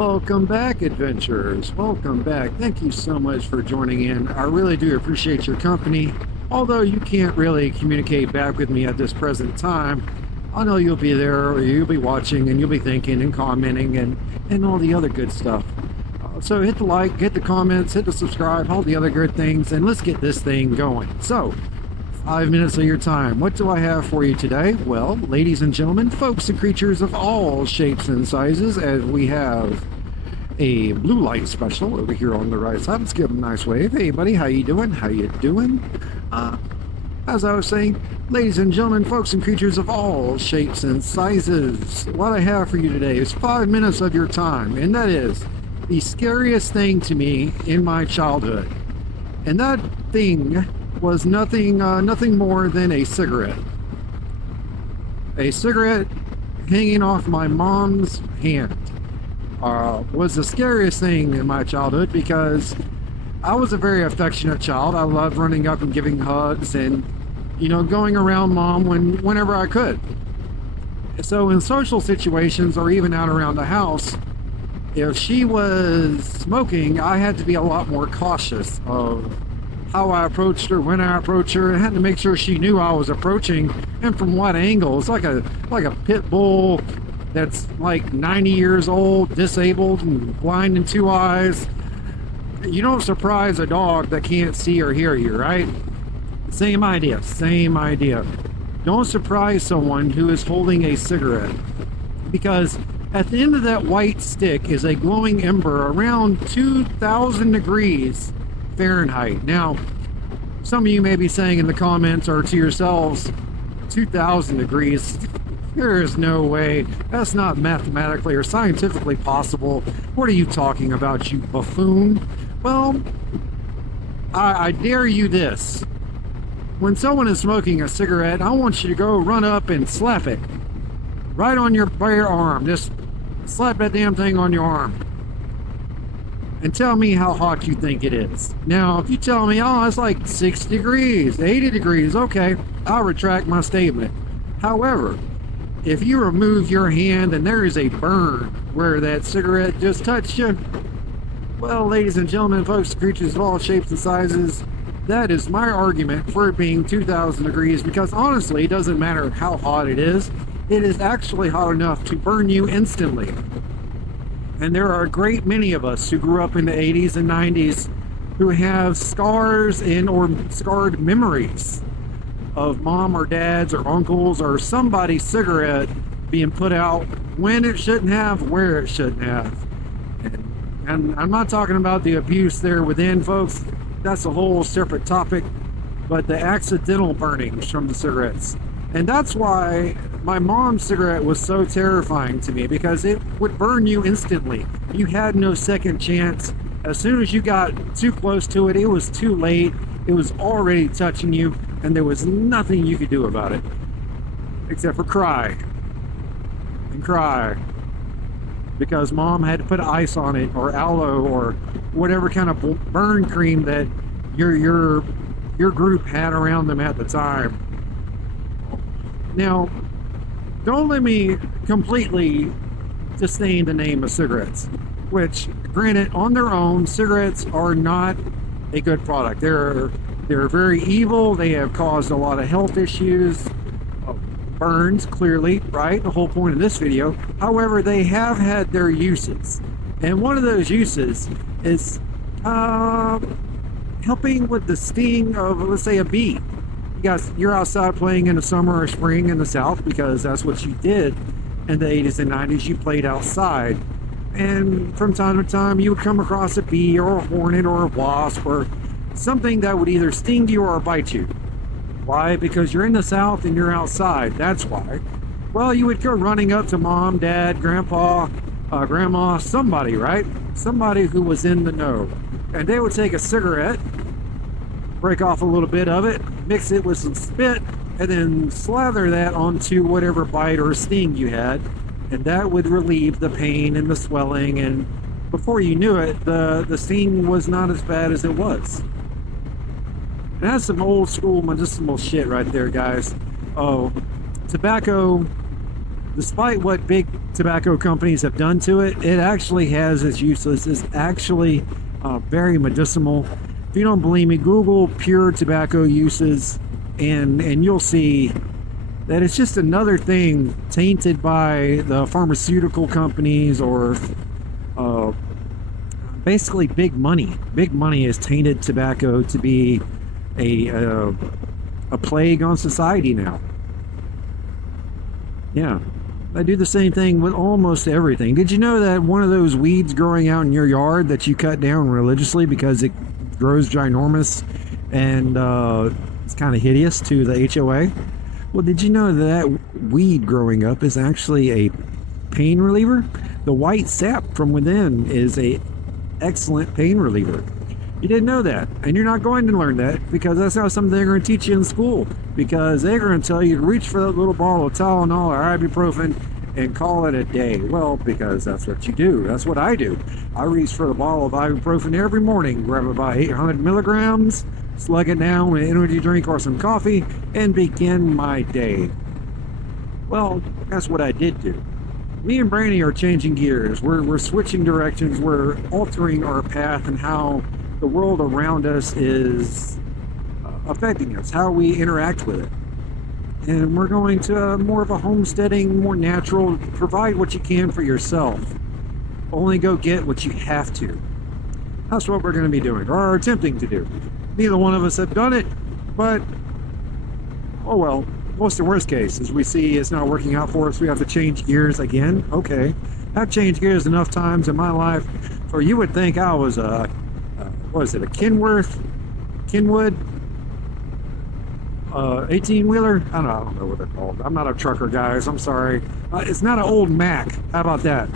Welcome back, adventurers. Welcome back. Thank you so much for joining in. I really do appreciate your company. Although you can't really communicate back with me at this present time, I know you'll be there, or you'll be watching, and you'll be thinking and commenting and all the other good stuff. So hit the like, hit the comments, hit the subscribe, all the other good things, and let's get this thing going. So, 5 minutes of your time. What do I have for you today? Well, ladies and gentlemen, folks and creatures of all shapes and sizes, as we have a blue light special over here on the right side. Let's give them a nice wave. Hey buddy, how you doing? How you doing? As I was saying, ladies and gentlemen, folks and creatures of all shapes and sizes, what I have for you today is 5 minutes of your time, and that is the scariest thing to me in my childhood. And that thing was nothing more than a cigarette. A cigarette hanging off my mom's hand was the scariest thing in my childhood, because I was a very affectionate child. I loved running up and giving hugs and, going around mom whenever I could. So in social situations, or even out around the house, if she was smoking, I had to be a lot more cautious of how I approached her, when I approached her. I had to make sure she knew I was approaching and from what angle. It's like a pit bull that's like 90 years old, disabled and blind in 2 eyes. You don't surprise a dog that can't see or hear you, right? Same idea, same idea. Don't surprise someone who is holding a cigarette, because at the end of that white stick is a glowing ember around 2,000 degrees Fahrenheit. Now, some of you may be saying in the comments or to yourselves, 2,000 degrees, there is no way, that's not mathematically or scientifically possible. What are you talking about, you buffoon? Well, I dare you this. When someone is smoking a cigarette, I want you to go run up and slap it right on your bare arm. Just slap that damn thing on your arm and tell me how hot you think it is. Now, if you tell me, oh, it's like 6 degrees, 80 degrees, okay, I'll retract my statement. However, if you remove your hand and there is a burn where that cigarette just touched you, well, ladies and gentlemen, folks, creatures of all shapes and sizes, that is my argument for it being 2,000 degrees, because honestly, it doesn't matter how hot it is actually hot enough to burn you instantly. And there are a great many of us who grew up in the 80s and 90s who have scars or scarred memories of mom or dad's or uncles or somebody's cigarette being put out when it shouldn't have, where it shouldn't have. And I'm not talking about the abuse there within, folks. That's a whole separate topic. But the accidental burnings from the cigarettes. And that's why my mom's cigarette was so terrifying to me, because it would burn you instantly. You had no second chance. As soon as you got too close to it, it was too late. It was already touching you, and there was nothing you could do about it except for cry and cry, because mom had to put ice on it, or aloe, or whatever kind of burn cream that your group had around them at the time. Now, don't let me completely disdain the name of cigarettes, which, granted, on their own, cigarettes are not a good product. They're very evil. They have caused a lot of health issues, burns, clearly, right? The whole point of this video. However, they have had their uses, and one of those uses is helping with the sting of, let's say, a bee. You're outside playing in the summer or spring in the South, because that's what you did in the 80s and 90s. You played outside, and from time to time you would come across a bee or a hornet or a wasp or something that would either sting you or bite you. Why? Because you're in the South and you're outside. That's why. Well, you would go running up to mom, dad, grandpa, grandma, somebody, right? Somebody who was in the know, and they would take a cigarette, break off a little bit of it, mix it with some spit, and then slather that onto whatever bite or sting you had, and that would relieve the pain and the swelling, and before you knew it, the sting was not as bad as it was. And that's some old school medicinal shit right there, guys. Oh, tobacco despite what big tobacco companies have done to it, it actually has its uses. It's actually very medicinal. If you don't believe me, Google pure tobacco uses, and you'll see that it's just another thing tainted by the pharmaceutical companies, or basically big money. Big money has tainted tobacco to be a plague on society now. Yeah, I do the same thing with almost everything. Did you know that one of those weeds growing out in your yard that you cut down religiously because it grows ginormous and it's kind of hideous to the HOA? Well, did you know that weed growing up is actually a pain reliever? The white sap from within is a excellent pain reliever. You didn't know that, and you're not going to learn that, because that's not something they're going to teach you in school, because they're going to tell you to reach for that little bottle of Tylenol or ibuprofen and call it a day. Well, because that's what you do. That's what I do. I reach for the bottle of ibuprofen every morning, grab about 800 milligrams, slug it down with an energy drink or some coffee, and begin my day. Well, that's what I did do. Me and Brandy are changing gears. We're switching directions. We're altering our path and how the world around us is affecting us, how we interact with it. And we're going to more of a homesteading, more natural, provide what you can for yourself. Only go get what you have to. That's what we're going to be doing, or are attempting to do. Neither one of us have done it, but oh well. Most of the worst case is we see it's not working out for us. We have to change gears again. Okay, I've changed gears enough times in my life, or you would think I was a what is it, a Kenwood 18-wheeler? I don't know what they're called. I'm not a trucker, guys. I'm sorry. It's not an old Mac. How about that?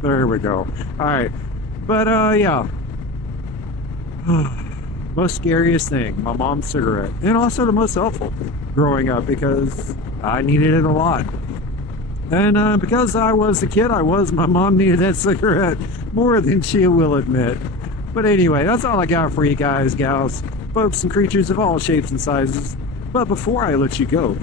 There we go. All right, but yeah. Most scariest thing, my mom's cigarette, and also the most helpful growing up, because I needed it a lot. And because I was the kid my mom needed that cigarette more than she will admit. But anyway, that's all I got for you guys, gals, folks, and creatures of all shapes and sizes. But before I let you go,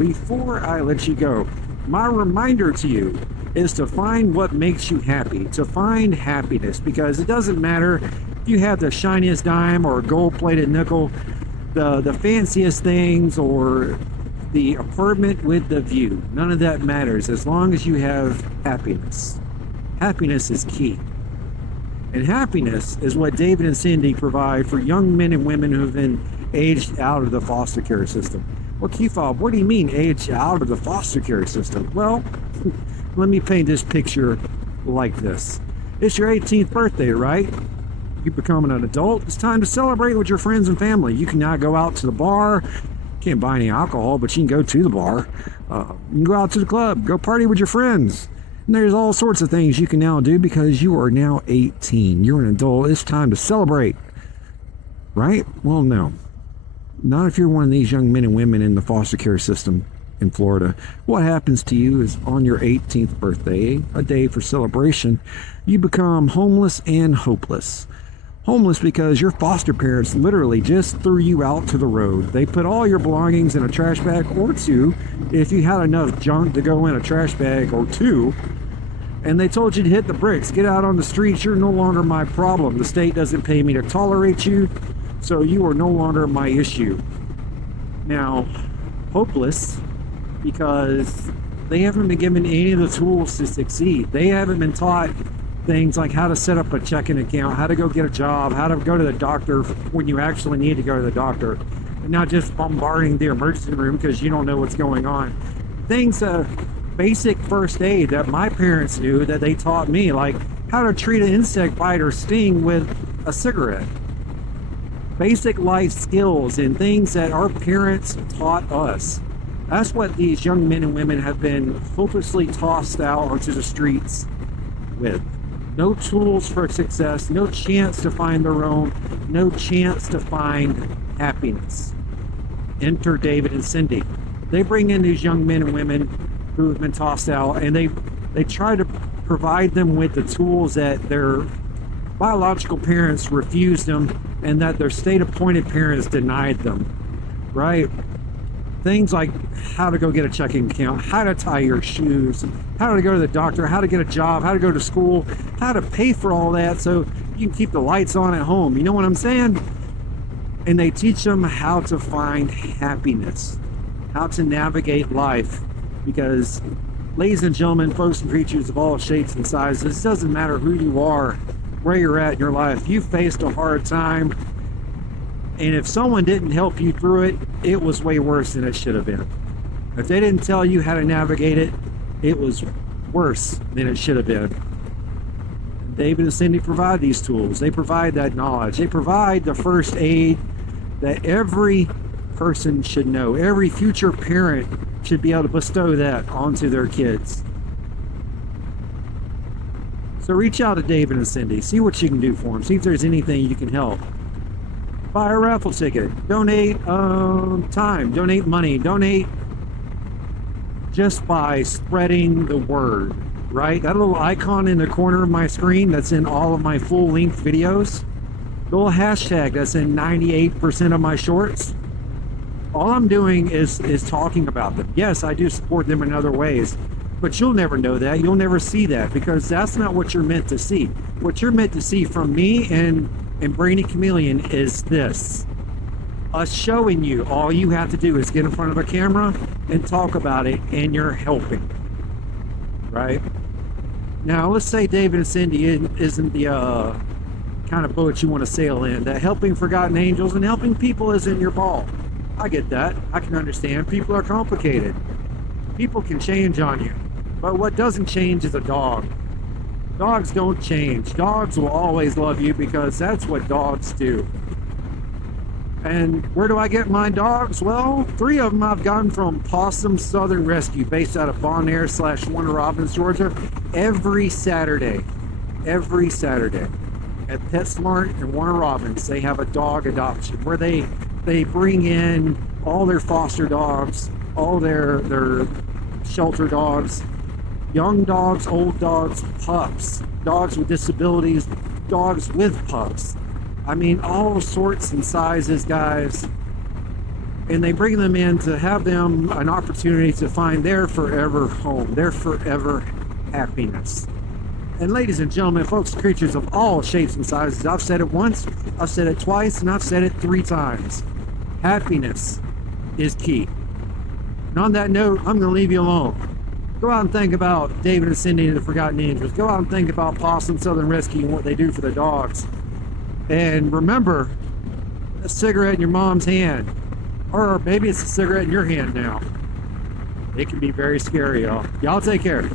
my reminder to you is to find what makes you happy, to find happiness, because it doesn't matter if you have the shiniest dime or gold-plated nickel, the fanciest things, or the apartment with the view. None of that matters as long as you have happiness. Happiness is key. And happiness is what David and Cindy provide for young men and women who have been aged out of the foster care system. Well, Keyfob, what do you mean aged out of the foster care system? Well, let me paint this picture like this. It's your 18th birthday, right? You're becoming an adult. It's time to celebrate with your friends and family. You can now go out to the bar. Can't buy any alcohol, but you can go to the bar. You can go out to the club, go party with your friends. And there's all sorts of things you can now do because you are now 18. You're an adult. It's time to celebrate. Right? Well, no. Not if you're one of these young men and women in the foster care system in Florida. What happens to you is on your 18th birthday, a day for celebration, you become homeless and hopeless. Homeless because your foster parents literally just threw you out to the road. They put all your belongings in a trash bag or two, if you had enough junk to go in a trash bag or two, and they told you to hit the bricks, get out on the streets. You're no longer my problem. The state doesn't pay me to tolerate you, so you are no longer my issue. Now, hopeless because they haven't been given any of the tools to succeed. They haven't been taught things like how to set up a checking account, how to go get a job, how to go to the doctor when you actually need to go to the doctor, and not just bombarding the emergency room because you don't know what's going on. Things, basic first aid that my parents knew that they taught me, like how to treat an insect bite or sting with a cigarette. Basic life skills and things that our parents taught us. That's what these young men and women have been hopelessly tossed out onto the streets with. No tools for success, no chance to find their own, no chance to find happiness. Enter David and Cindy. They bring in these young men and women who have been tossed out, and they try to provide them with the tools that their biological parents refused them and that their state-appointed parents denied them, right? Things like how to go get a checking account, how to tie your shoes, how to go to the doctor, how to get a job, how to go to school, how to pay for all that so you can keep the lights on at home. You know what I'm saying? And they teach them how to find happiness, how to navigate life. Because, ladies and gentlemen, folks and creatures of all shapes and sizes, it doesn't matter who you are, where you're at in your life. You faced a hard time, and if someone didn't help you through it, it was way worse than it should have been. If they didn't tell you how to navigate it, it was worse than it should have been. David and Cindy provide these tools. They provide that knowledge. They provide the first aid that every person should know. Every future parent should be able to bestow that onto their kids. So reach out to David and Cindy. See what you can do for them. See if there's anything you can help. Buy a raffle ticket. Donate time. Donate money. Donate just by spreading the word, right? That little icon in the corner of my screen that's in all of my full-length videos. The little hashtag that's in 98% of my shorts. All I'm doing is talking about them. Yes, I do support them in other ways, but you'll never know that. You'll never see that because that's not what you're meant to see. What you're meant to see from me and Brainy Chameleon is this. Us showing you. All you have to do is get in front of a camera and talk about it, and you're helping. Right? Now, let's say David and Cindy isn't the kind of boat you want to sail in. That helping forgotten angels and helping people isn't your ball. I get that. I can understand. People are complicated. People can change on you. But what doesn't change is a dog. Dogs don't change. Dogs will always love you because that's what dogs do. And where do I get my dogs? Well, 3 of them I've gotten from Possum Southern Rescue, based out of Bon Air / Warner Robins, Georgia, every Saturday. Every Saturday. At PetSmart and Warner Robins, they have a dog adoption where they bring in all their foster dogs, all their shelter dogs, young dogs, old dogs, pups, dogs with disabilities, dogs with pups. I mean, all sorts and sizes, guys. And they bring them in to have them an opportunity to find their forever home, their forever happiness. And ladies and gentlemen, folks and creatures of all shapes and sizes, I've said it once, I've said it twice, and I've said it 3 times. Happiness is key. And on that note, I'm going to leave you alone. Go out and think about David and Cindy and the Forgotten Angels. Go out and think about Possum Southern Rescue and what they do for the dogs. And remember, a cigarette in your mom's hand. Or maybe it's a cigarette in your hand now. It can be very scary, y'all. Y'all take care.